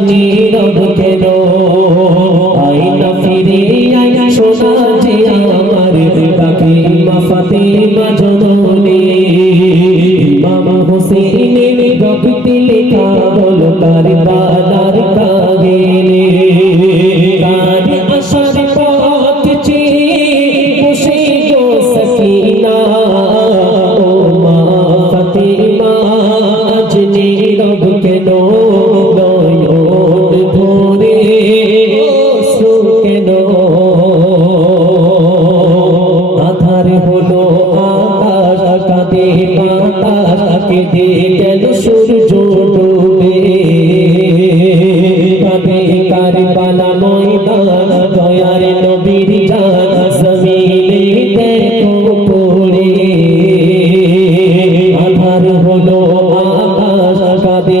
নীরব কেন আয়না ফিরে আয় সোনা যে আমার ফাতিমা ফাতিমা জননী ইমাম হোসেনের রক্তে লেখা বলো কারবালার কাহিনী কার আশার পথ চেয়ে বসে গো সকিনা ও মা ফাতিমা আজ নীরব কেন নয়ন ভরে অশ্রু কেন আধার হলো আকাশ কাঁদে বাতাস কেঁদে গেল সূর্য ডুবে কাঁদে কারবালা ময়দান দয়ার নবীর জান জমিনে দেখো পড়ে আধার হলো আকাশ কাঁদে